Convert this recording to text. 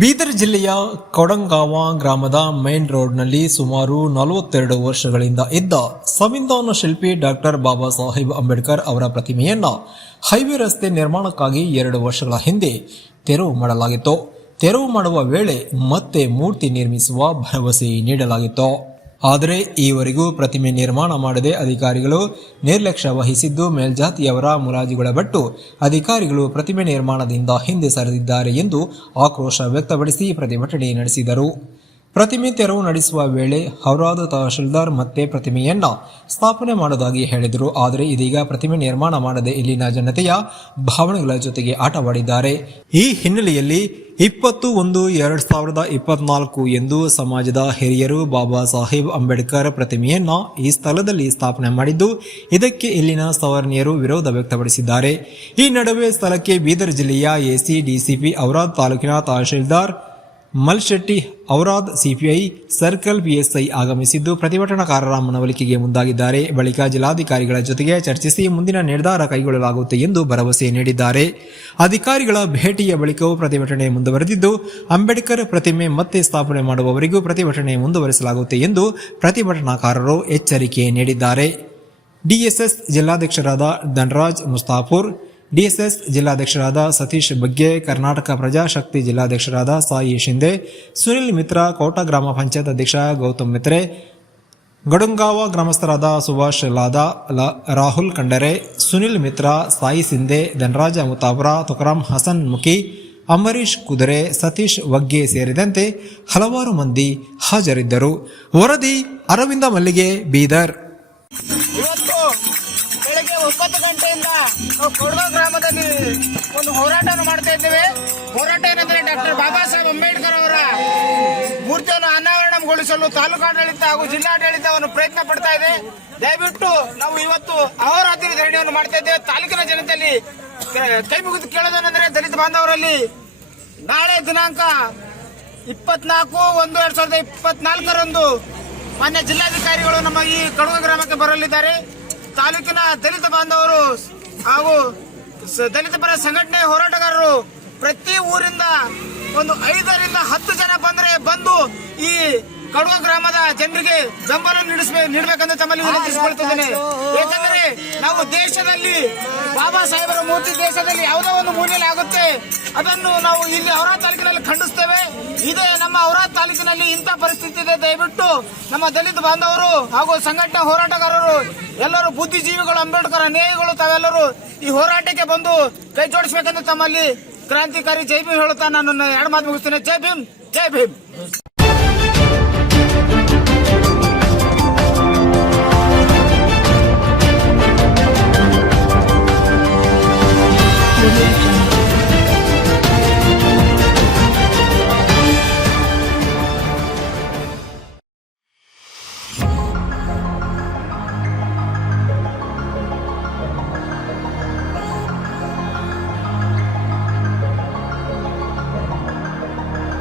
ಬೀದರ್ ಜಿಲ್ಲೆಯ ಕೊಡಂಗಾವ ಗ್ರಾಮದ ಮೈನ್ ರೋಡ್ನಲ್ಲಿ ಸುಮಾರು 42 ವರ್ಷಗಳಿಂದ ಇದ್ದ ಸಂವಿಧಾನ ಶಿಲ್ಪಿ ಡಾಕ್ಟರ್ ಬಾಬಾ ಸಾಹೇಬ್ ಅಂಬೇಡ್ಕರ್ ಅವರ ಪ್ರತಿಮೆಯನ್ನ ಹೈವೇ ರಸ್ತೆ ನಿರ್ಮಾಣಕ್ಕಾಗಿ 2 ವರ್ಷಗಳ ಹಿಂದೆ ತೆರವು ಮಾಡಲಾಗಿತ್ತು. ತೆರವು ಮಾಡುವ ವೇಳೆ ಮತ್ತೆ ಮೂರ್ತಿ ನಿರ್ಮಿಸುವ ಭರವಸೆ ನೀಡಲಾಗಿತ್ತು. ಆದರೆ ಈವರೆಗೂ ಪ್ರತಿಮೆ ನಿರ್ಮಾಣ ಮಾಡದೆ ಅಧಿಕಾರಿಗಳು ನಿರ್ಲಕ್ಷ್ಯ ವಹಿಸಿದ್ದು ಮೇಲ್ಜಾತಿಯವರ ಮುಲಾಜಿಗೊಳಪಟ್ಟು ಅಧಿಕಾರಿಗಳು ಪ್ರತಿಮೆ ನಿರ್ಮಾಣದಿಂದ ಹಿಂದೆ ಸರಿದಿದ್ದಾರೆ ಎಂದು ಆಕ್ರೋಶ ವ್ಯಕ್ತಪಡಿಸಿ ಪ್ರತಿಭಟನೆ ನಡೆಸಿದರು. ಪ್ರತಿಮೆ ತೆರವು ನಡೆಸುವ ವೇಳೆ ಔರಾದ್ ತಹಶೀಲ್ದಾರ್ ಮತ್ತೆ ಪ್ರತಿಮೆಯನ್ನ ಸ್ಥಾಪನೆ ಮಾಡುವುದಾಗಿ ಹೇಳಿದರು. ಆದರೆ ಇದೀಗ ಪ್ರತಿಮೆ ನಿರ್ಮಾಣ ಮಾಡದೆ ಇಲ್ಲಿನ ಜನತೆಯ ಭಾವನೆಗಳ ಜೊತೆಗೆ ಆಟವಾಡಿದ್ದಾರೆ. ಈ ಹಿನ್ನೆಲೆಯಲ್ಲಿ 20/1/2024 ಎಂದು ಸಮಾಜದ ಹಿರಿಯರು ಬಾಬಾ ಸಾಹೇಬ್ ಅಂಬೇಡ್ಕರ್ ಪ್ರತಿಮೆಯನ್ನ ಈ ಸ್ಥಳದಲ್ಲಿ ಸ್ಥಾಪನೆ ಮಾಡಿದ್ದು, ಇದಕ್ಕೆ ಇಲ್ಲಿನ ಸವರ್ಣೀಯರು ವಿರೋಧ ವ್ಯಕ್ತಪಡಿಸಿದ್ದಾರೆ. ಈ ನಡುವೆ ಸ್ಥಳಕ್ಕೆ ಬೀದರ್ ಜಿಲ್ಲೆಯ ಎಸಿ ಡಿಸಿಪಿ ಔರಾದ್ ತಾಲೂಕಿನ ತಹಶೀಲ್ದಾರ್ Malshetti, Aurad CPI circle PSI ಆಗಮಿಸಿದ್ದು ಪ್ರತಿಭಟನಾಕಾರರ ಮನವೊಲಿಕೆಗೆ ಮುಂದಾಗಿದ್ದಾರೆ. ಬಳಿಕ ಜಿಲ್ಲಾಧಿಕಾರಿಗಳ ಜೊತೆಗೆ ಚರ್ಚಿಸಿ ಮುಂದಿನ ನಿರ್ಧಾರ ಕೈಗೊಳ್ಳಲಾಗುತ್ತೆ ಎಂದು ಭರವಸೆ ನೀಡಿದ್ದಾರೆ. ಅಧಿಕಾರಿಗಳ ಭೇಟಿಯ ಬಳಿಕವೂ ಪ್ರತಿಭಟನೆ ಮುಂದುವರೆದಿದ್ದು, ಅಂಬೇಡ್ಕರ್ ಪ್ರತಿಮೆ ಮತ್ತೆ ಸ್ಥಾಪನೆ ಮಾಡುವವರೆಗೂ ಪ್ರತಿಭಟನೆ ಮುಂದುವರಿಸಲಾಗುತ್ತೆ ಎಂದು ಪ್ರತಿಭಟನಾಕಾರರು ಎಚ್ಚರಿಕೆ ನೀಡಿದ್ದಾರೆ. ಡಿಎಸ್ಎಸ್ ಜಿಲ್ಲಾಧ್ಯಕ್ಷರಾದ ಧನರಾಜ್ ಮುಸ್ತಾಪುರ್, ಡಿಎಸ್ಎಸ್ ಜಿಲ್ಲಾಧ್ಯಕ್ಷರಾದ ಸತೀಶ್ ಬಗ್ಗೆ, ಕರ್ನಾಟಕ ಪ್ರಜಾಶಕ್ತಿ ಜಿಲ್ಲಾಧ್ಯಕ್ಷರಾದ ಸಾಯಿ ಶಿಂದೆ, ಸುನಿಲ್ ಮಿತ್ರ, ಕೋಟ ಗ್ರಾಮ ಪಂಚಾಯತ್ ಅಧ್ಯಕ್ಷ ಗೌತಮ್ ಮಿತ್ರೆ, ಗಡುಂಗಾವ ಗ್ರಾಮಸ್ಥರಾದ ಸುಭಾಷ್ ಲಾದಾ, ರಾಹುಲ್ ಕಂಡರೆ, ಸುನಿಲ್ ಮಿತ್ರ, ಸಾಯಿ ಸಿಂಧೆ, ಧನರಾಜ ಮುತಾಪುರ, ತುಕಾರಾಂ ಹಸನ್ ಮುಖಿ, ಅಂಬರೀಶ್ ಕುದುರೆ, ಸತೀಶ್ ವಗ್ಗೆ ಸೇರಿದಂತೆ ಹಲವಾರು ಮಂದಿ ಹಾಜರಿದ್ದರು. ವರದಿ ಅರವಿಂದ ಮಲ್ಲಿಗೆ, ಬೀದರ್. ಬೆಳಗ್ಗೆ 9 ಗಂಟೆಯಿಂದ ನಾವು ಕೊಡಗು ಗ್ರಾಮದಲ್ಲಿ ಒಂದು ಹೋರಾಟವನ್ನು ಮಾಡ್ತಾ ಇದ್ದೇವೆ. ಹೋರಾಟ ಏನಂದ್ರೆ ಡಾಕ್ಟರ್ ಬಾಬಾ ಸಾಹೇಬ್ ಅಂಬೇಡ್ಕರ್ ಅವರ ಮೂರ್ತಿಯನ್ನು ಅನಾವರಣಗೊಳಿಸಲು ತಾಲೂಕಾಡಳಿತ ಹಾಗೂ ಜಿಲ್ಲಾಡಳಿತವನ್ನು ಪ್ರಯತ್ನ ಪಡ್ತಾ ಇದೆ. ದಯವಿಟ್ಟು ನಾವು ಇವತ್ತು ಅಹೋರಾತ್ರಿ ಧರಣಿಯನ್ನು ಮಾಡ್ತಾ ಇದ್ದೇವೆ. ತಾಲೂಕಿನ ಜನತೆಯಲ್ಲಿ ಕೈ ಮುಗಿದು ಕೇಳೋದೇನೆಂದ್ರೆ, ದಲಿತ ಬಾಂಧವರಲ್ಲಿ ನಾಳೆ ದಿನಾಂಕ 24/1/2024 ಮಾನ್ಯ ಜಿಲ್ಲಾಧಿಕಾರಿಗಳು ನಮ್ಮ ಈ ಕೊಡಗು ಗ್ರಾಮಕ್ಕೆ ಬರಲಿದ್ದಾರೆ. ತಾಲೂಕಿನ ದಲಿತ ಬಾಂಧವರು ಹಾಗೂ ದಲಿತ ಪರ ಸಂಘಟನೆ ಹೋರಾಟಗಾರರು ಪ್ರತಿ ಊರಿಂದ ಒಂದು 5 ರಿಂದ 10 ಜನ ಬಂದು ಈ ಕೊಡಗು ಗ್ರಾಮದ ಜನರಿಗೆ ಬೆಂಬಲ ನೀಡಬೇಕೆಂದು ತಮ್ಮಲ್ಲಿ ವಿನಂತಿಸಿಕೊಳ್ತಿದ್ದೇನೆ. ಏಕೆಂದರೆ ನಾವು ದೇಶದಲ್ಲಿ ಬಾಬಾ ಸಾಹೇಬರ ಮೂರ್ತಿ ದೇಶದಲ್ಲಿ ಯಾವುದೋ ಒಂದು ಮೂಲೆಯಲ್ಲಿ ಆಗುತ್ತೆ, ಅದನ್ನು ನಾವು ಇಲ್ಲಿ ಔರಾದ್ ತಾಲೂಕಿನಲ್ಲಿ ಖಂಡಿಸ್ತೇವೆ. ಇದೇ ನಮ್ಮ ಔರಾದ್ ತಾಲೂಕಿನಲ್ಲಿ ಇಂಥ ಪರಿಸ್ಥಿತಿ ಇದೆ. ದಯವಿಟ್ಟು ನಮ್ಮ ದಲಿತ ಬಾಂಧವರು ಹಾಗೂ ಸಂಘಟನಾ ಹೋರಾಟಗಾರರು ಎಲ್ಲರೂ ಬುದ್ಧಿಜೀವಿಗಳು, ಅಂಬೇಡ್ಕರ್ ಅನುಯಾಯಿಗಳು ತಾವೆಲ್ಲರೂ ಈ ಹೋರಾಟಕ್ಕೆ ಬಂದು ಕೈ ಜೋಡಿಸಬೇಕೆಂದು ತಮ್ಮಲ್ಲಿ ಕ್ರಾಂತಿಕಾರಿ ಜೈ ಭೀಮ್ ಹೇಳುತ್ತಾ ನಾನು 2 ಮಾತು ಮುಗಿಸ್ತೇನೆ. ಜೈ ಭೀಮ್, ಜೈ ಭೀಮ್.